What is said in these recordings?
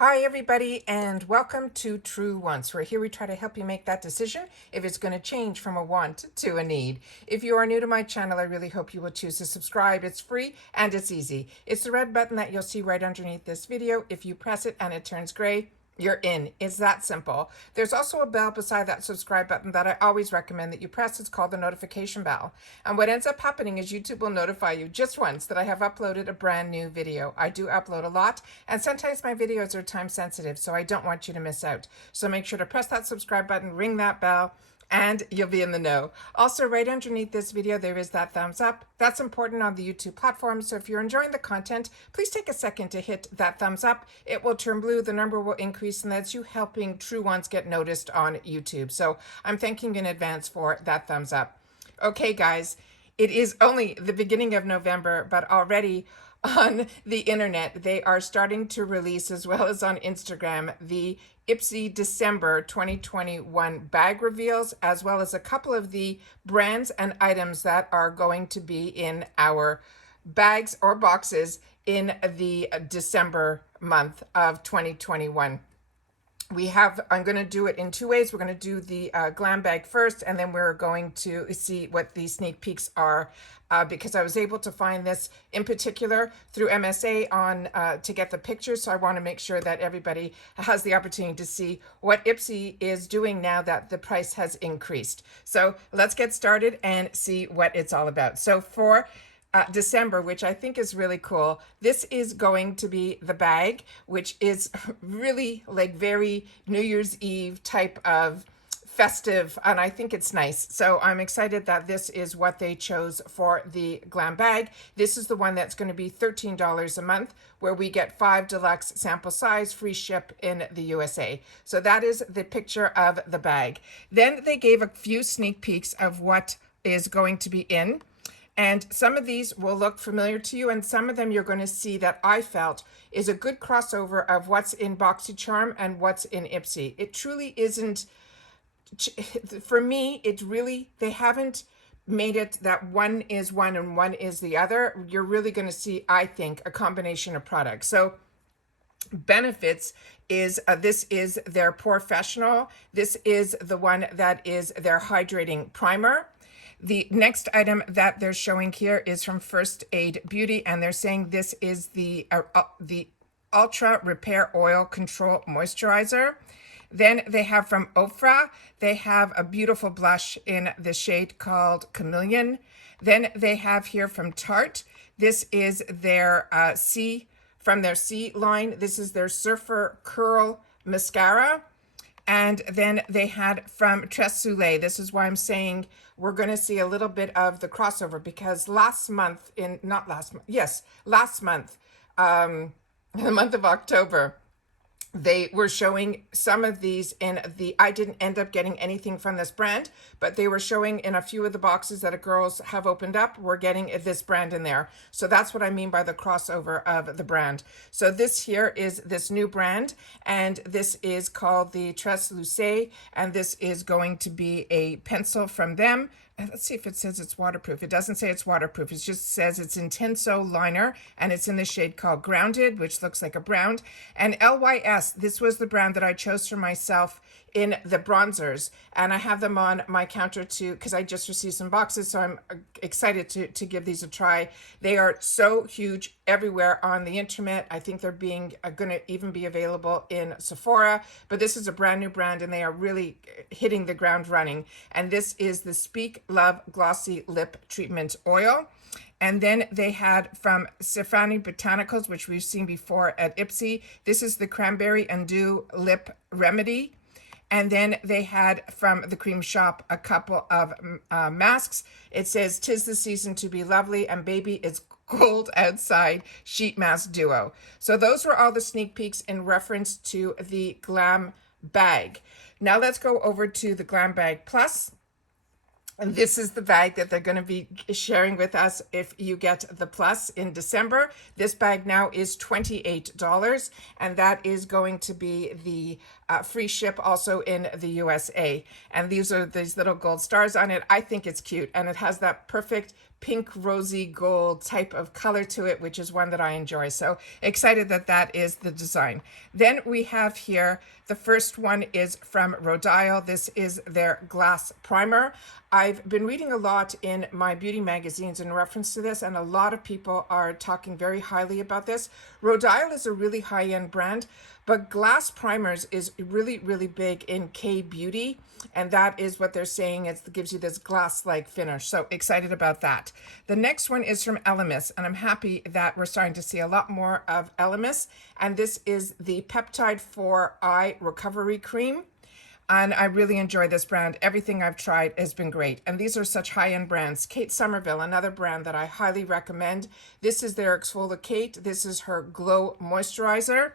Hi everybody and welcome to True Wants, where here we try to help you make that decision if it's going to change from a want to a need. If you are new to my channel, I really hope you will choose to subscribe. It's free and it's easy. It's the red button that you'll see right underneath this video. If you press it and it turns gray, you're in. It's that simple. There's also a bell beside that subscribe button that I always recommend that you press. It's called the notification bell. And what ends up happening is YouTube will notify you just once that I have uploaded a brand new video. I do upload a lot, and sometimes my videos are time sensitive, so I don't want you to miss out. So make sure to press that subscribe button, ring that bell, and you'll be in the know. Also, right underneath this video, there is that thumbs up. That's important on the YouTube platform. So if you're enjoying the content, please take a second to hit that thumbs up. It will turn blue, the number will increase, and that's you helping True Ones get noticed on YouTube. So I'm thanking you in advance for that thumbs up. Okay, guys, it is only the beginning of November, but already on the internet, they are starting to release, as well as on Instagram, the IPSY December 2021 bag reveals, as well as a couple of the brands and items that are going to be in our bags or boxes in the December month of 2021. I'm going to do it in two ways. We're going to do the Glam Bag first, and then we're going to see what the sneak peeks are, because I was able to find this in particular through MSA on to get the pictures. So I want to make sure that everybody has the opportunity to see what IPSY is doing now that the price has increased. So let's get started and see what it's all about. So for December, which I think is really cool. This is going to be the bag, which is really like very New Year's Eve type of festive, and I think it's nice. So I'm excited that this is what they chose for the Glam Bag. This is the one that's going to be $13 a month, where we get 5 deluxe sample size, free ship in the USA. So that is the picture of the bag. Then they gave a few sneak peeks of what is going to be in. And some of these will look familiar to you, and some of them you're going to see that I felt is a good crossover of what's in BoxyCharm and what's in IPSY. It truly isn't, for me, it really, they haven't made it that one is one and one is the other. You're really going to see, I think, a combination of products. So benefits is this is their professional. This is the one that is their hydrating primer. The next item that they're showing here is from First Aid Beauty, and they're saying this is the Ultra Repair Oil Control Moisturizer. Then they have from Ofra, they have a beautiful blush in the shade called Chameleon. Then they have here from Tarte, this is their from their C line. This is their Surfer Curl Mascara. And then they had from Tres Soleil. This is why I'm saying we're going to see a little bit of the crossover, because last month, the month of October, they were showing some of these in the, I didn't end up getting anything from this brand, but they were showing in a few of the boxes that girls have opened up, we're getting this brand in there. So that's what I mean by the crossover of the brand. So this here is this new brand, and this is called the Tres Luce, and this is going to be a pencil from them. Let's see if it says it's waterproof. It doesn't say it's waterproof. It just says it's Intenso liner, and it's in the shade called Grounded, which looks like a brown. And LYS, this was the brand that I chose for myself in the bronzers, and I have them on my counter too, because I just received some boxes, so I'm excited to give these a try. They are so huge everywhere on the internet. I think they're going to even be available in Sephora, but this is a brand new brand, and they are really hitting the ground running. And this is the Speak Love Glossy Lip Treatment Oil. And then they had from Stefani Botanicals, which we've seen before at IPSY. This is the Cranberry and Dew Lip Remedy. And then they had from the Cream Shop a couple of masks. It says, "'Tis the season to be lovely," and "Baby, it's cold outside," sheet mask duo. So those were all the sneak peeks in reference to the Glam Bag. Now let's go over to the Glam Bag Plus. And this is the bag that they're going to be sharing with us if you get the plus in December. This bag now is $28, and that is going to be the free ship also in the USA. And these are these little gold stars on it. I think it's cute, and it has that perfect pink rosy gold type of color to it, which is one that I enjoy. So excited that that is the design. Then we have here, the first one is from Rodial. This is their glass primer. I've been reading a lot in my beauty magazines in reference to this, and a lot of people are talking very highly about this. Rodial is a really high-end brand, but glass primers is really, really big in K-beauty, and that is what they're saying. It gives you this glass-like finish. So excited about that. The next one is from Elemis, and I'm happy that we're starting to see a lot more of Elemis, and this is the Peptide 4 Eye Recovery Cream. And I really enjoy this brand. Everything I've tried has been great. And these are such high-end brands. Kate Somerville, another brand that I highly recommend. This is their Exfoliate. This is her Glow Moisturizer.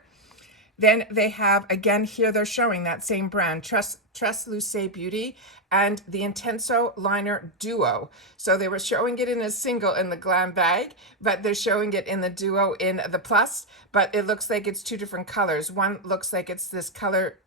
Then they have, again, here they're showing that same brand, Luce Beauty, and the Intenso Liner Duo. So they were showing it in a single in the Glam Bag, but they're showing it in the Duo in the Plus, but it looks like it's two different colors. One looks like it's this color,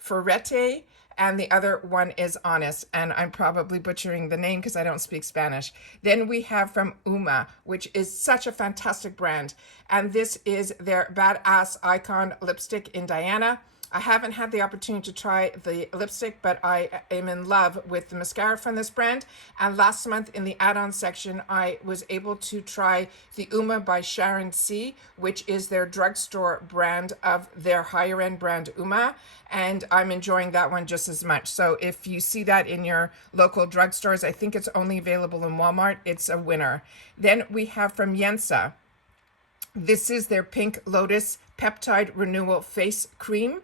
Ferrete, and the other one is Honest, and I'm probably butchering the name because I don't speak Spanish. Then we have from Uma, which is such a fantastic brand, and this is their Badass Icon lipstick in Diana. I haven't had the opportunity to try the lipstick, but I am in love with the mascara from this brand. And last month in the add-on section, I was able to try the Uma by Sharon C, which is their drugstore brand of their higher end brand Uma. And I'm enjoying that one just as much. So if you see that in your local drugstores, I think it's only available in Walmart. It's a winner. Then we have from Yensa. This is their Pink Lotus Peptide Renewal Face Cream.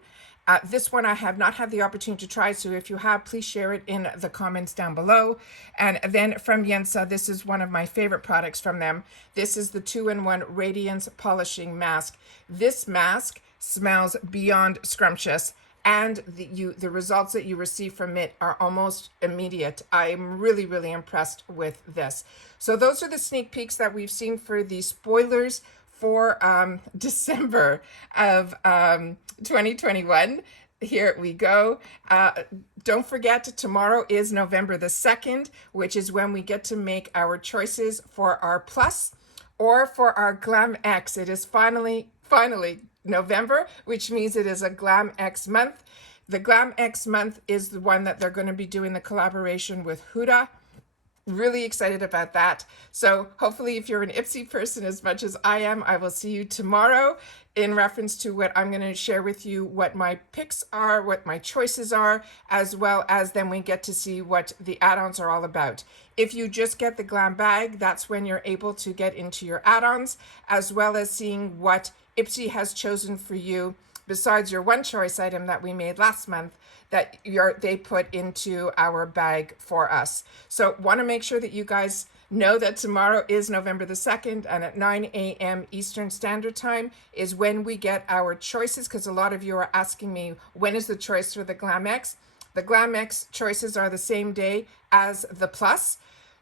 This one I have not had the opportunity to try, so if you have, please share it in the comments down below. And then from Yensa, this is one of my favorite products from them. This is the 2-in-1 Radiance Polishing Mask. This mask smells beyond scrumptious, and the results that you receive from it are almost immediate. I'm really, really impressed with this. So those are the sneak peeks that we've seen for the spoilers for December of 2021. Here we go. Don't forget, tomorrow is November the 2nd, which is when we get to make our choices for our Plus or for our Glam X. It is finally November, which means it is a Glam X month. The Glam X month is the one that they're going to be doing the collaboration with ULTA. Really excited about that. So hopefully if you're an IPSY person as much as I am, I will see you tomorrow in reference to what I'm going to share with you, what my picks are, what my choices are, as well as then we get to see what the add-ons are all about. If you just get the Glam Bag, that's when you're able to get into your add-ons, as well as seeing what IPSY has chosen for you besides your one choice item that we made last month that they put into our bag for us. So want to make sure that you guys know that tomorrow is November the 2nd, and at 9 a.m. Eastern Standard Time is when we get our choices, because a lot of you are asking me, when is the choice for the Glam X? The Glam X choices are the same day as the Plus.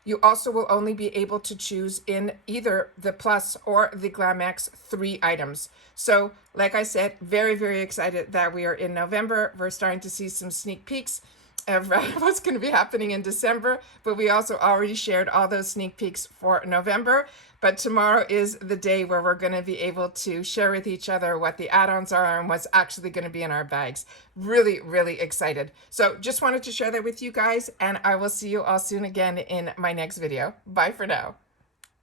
You also will only be able to choose in either the Plus or the Glam X 3 items. So, like I said, very, very excited that we are in November. We're starting to see some sneak peeks of what's going to be happening in December, but we also already shared all those sneak peeks for November. But tomorrow is the day where we're going to be able to share with each other what the add-ons are and what's actually going to be in our bags. Really, really excited. So just wanted to share that with you guys, and I will see you all soon again in my next video. Bye for now.